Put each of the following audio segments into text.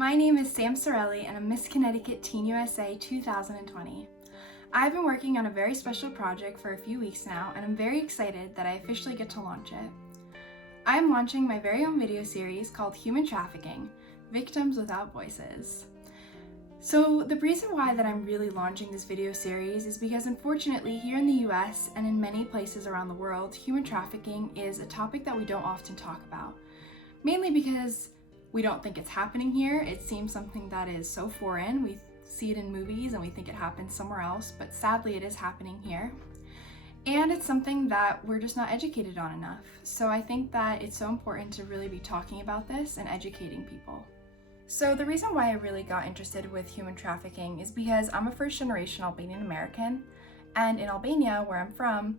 My name is Sam Sorelli and I'm Miss Connecticut Teen USA 2020. I've been working on a very special project for a few weeks now and I'm very excited that I officially get to launch it. I'm launching my very own video series called Human Trafficking, Victims Without Voices. So the reason why that I'm really launching this video series is because unfortunately here in the US and in many places around the world, human trafficking is a topic that we don't often talk about. Mainly because we don't think it's happening here. It seems something that is so foreign. We see it in movies and we think it happens somewhere else, but sadly it is happening here. And it's something that we're just not educated on enough. So I think that it's so important to really be talking about this and educating people. So the reason why I really got interested with human trafficking is because I'm a first-generation Albanian American, and in Albania, where I'm from,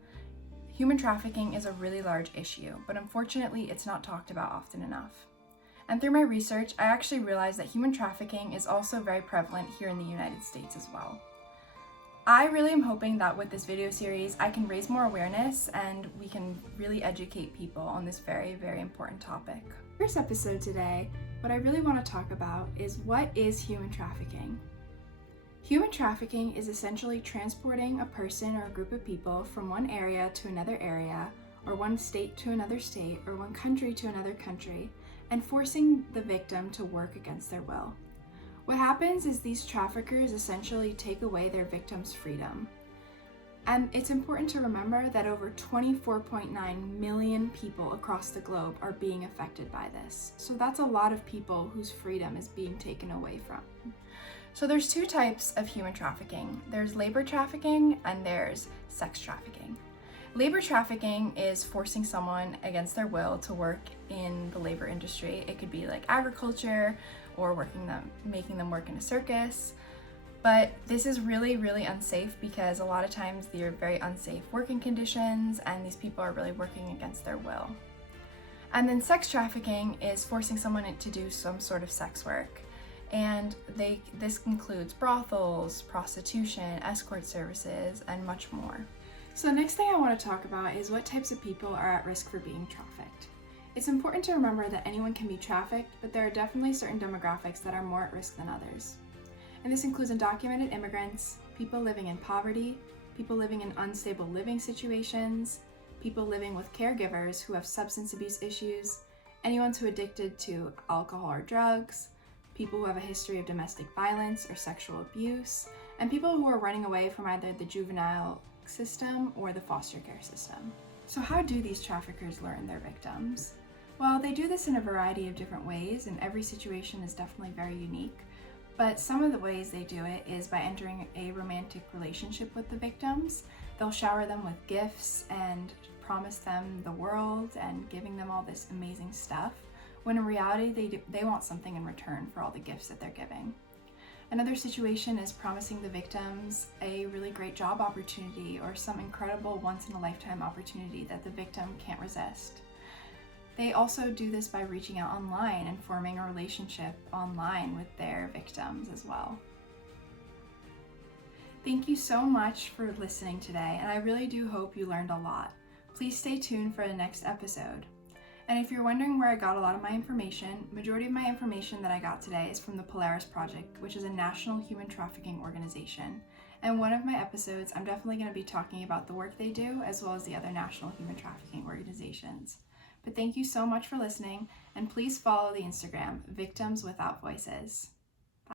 human trafficking is a really large issue, but unfortunately it's not talked about often enough. And through my research, I actually realized that human trafficking is also very prevalent here in the United States as well. I really am hoping that with this video series, I can raise more awareness and we can really educate people on this very, very important topic. First episode today, what I really want to talk about is what is human trafficking? Human trafficking is essentially transporting a person or a group of people from one area to another area, or one state to another state, or one country to another country, and forcing the victim to work against their will. What happens is these traffickers essentially take away their victim's freedom. And it's important to remember that over 24.9 million people across the globe are being affected by this. So that's a lot of people whose freedom is being taken away from. So there's two types of human trafficking. There's labor trafficking and there's sex trafficking. Labor trafficking is forcing someone against their will to work in the labor industry. It could be like agriculture or making them work in a circus. But this is really, really unsafe because a lot of times they're very unsafe working conditions and these people are really working against their will. And then sex trafficking is forcing someone to do some sort of sex work. And this includes brothels, prostitution, escort services, and much more. So the next thing I want to talk about is what types of people are at risk for being trafficked. It's important to remember that anyone can be trafficked, but there are definitely certain demographics that are more at risk than others. And this includes undocumented immigrants, people living in poverty, people living in unstable living situations, people living with caregivers who have substance abuse issues, anyone who is addicted to alcohol or drugs, people who have a history of domestic violence or sexual abuse, and people who are running away from either the juvenile system or the foster care system. So how do these traffickers learn their victims? Well, they do this in a variety of different ways, and every situation is definitely very unique. But some of the ways they do it is by entering a romantic relationship with the victims. They'll shower them with gifts and promise them the world and giving them all this amazing stuff, when in reality they want something in return for all the gifts that they're giving. Another situation is promising the victims a really great job opportunity or some incredible once-in-a-lifetime opportunity that the victim can't resist. They also do this by reaching out online and forming a relationship online with their victims as well. Thank you so much for listening today, and I really do hope you learned a lot. Please stay tuned for the next episode. And if you're wondering where I got a lot of my information, majority of my information that I got today is from the Polaris Project, which is a national human trafficking organization. And one of my episodes, I'm definitely going to be talking about the work they do, as well as the other national human trafficking organizations. But thank you so much for listening, and please follow the Instagram, Victims Without Voices.